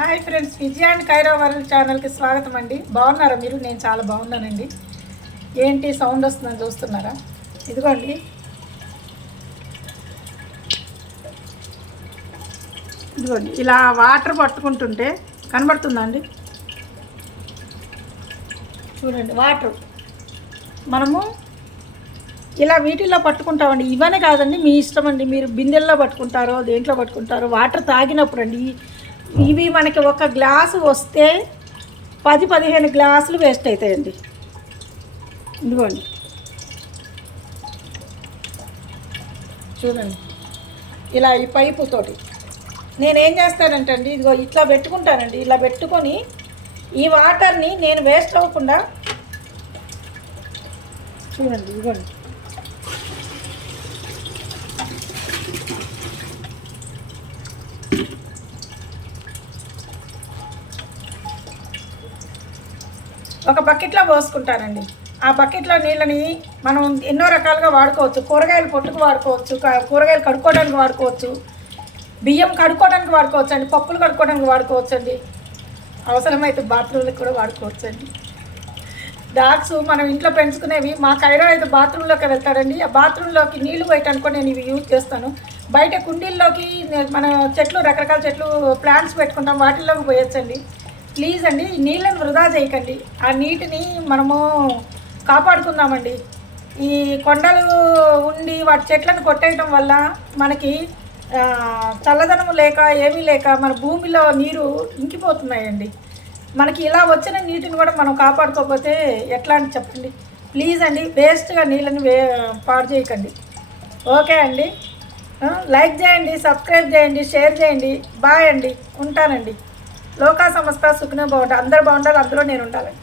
Hi friends Vijaya and Kaira world ఛానల్కి స్వాగతం అండి. బాగున్నారా మీరు? నేను చాలా బాగున్నానండి. ఏంటి సౌండ్ వస్తుందని చూస్తున్నారా? ఇదిగోండి. ఇదిగోండి ఇలా వాటర్ పట్టుకుంటుంటే కనబడుతుందా అండి? చూడండి వాటర్ మనము ఇలా వీటిల్లో పట్టుకుంటామండి. ఇవనే కాదండి మీ ఇష్టం అండి. మీరు బిందెల్లో పట్టుకుంటారో దేంట్లో పట్టుకుంటారో వాటర్ తాగినప్పుడు అండి ఇవి మనకి ఒక గ్లాసు వస్తే పది పదిహేను గ్లాసులు వేస్ట్ అవుతాయండి ఇదిగోండి. చూడండి. ఇలా ఈ పైపుతోటి నేనేం చేస్తానంటే అండి ఇదిగో ఇట్లా పెట్టుకుంటానండి. ఇలా పెట్టుకొని ఈ వాటర్ని నేను వేస్ట్ అవ్వకుండా చూడండి ఇదిగోండి. ఒక బకెట్లో పోసుకుంటానండి ఆ బకెట్లో నీళ్ళని మనం ఎన్నో రకాలుగా వాడుకోవచ్చు. కూరగాయలు పొట్టుకు వాడుకోవచ్చు కా- కూరగాయలు కడుక్కోవడానికి వాడుకోవచ్చు. బియ్యం కడుక్కోవడానికి వాడుకోవచ్చు అండి పప్పులు కడుక్కోవడానికి వాడుకోవచ్చు అండి అవసరమైతే బాత్రూమ్లకు కూడా వాడుకోవచ్చు అండి డాగ్స్ మనం ఇంట్లో పెంచుకునేవి మా కైరా అయితే బాత్రూంలోకి వెళ్తాడండి ఆ బాత్రూంలోకి నీళ్ళు పోయటానికి కూడా నేను ఇవి యూజ్ చేస్తాను. బయట కుండీల్లోకి మన చెట్లు రకరకాల చెట్లు ప్లాంట్స్ పెట్టుకుంటాం. వాటిల్లోకి పోయొచ్చండి. ప్లీజ్ అండి ఈ నీళ్ళని వృధా చేయకండి. ఆ నీటిని మనము కాపాడుకుందామండి. ఈ కొండలు ఉండి వాటి చెట్లను కొట్టేయటం వల్ల మనకి చల్లదనం లేక ఏమీ లేక మన భూమిలో నీరు ఇంకిపోతున్నాయండి. మనకి ఇలా వచ్చిన నీటిని కూడా మనం కాపాడుకోకపోతే ఎట్లా అని చెప్పండి? ప్లీజ్ అండి వేస్ట్గా నీళ్ళని వే పాడు చేయకండి. ఓకే అండి. లైక్ చేయండి సబ్స్క్రైబ్ చేయండి షేర్ చేయండి. బాయ్ అండి. ఉంటానండి. లోకా సంస్థ సుఖనే బాగుంటారు అందరు బాగుండాలి అందులో నేను ఉండాలండి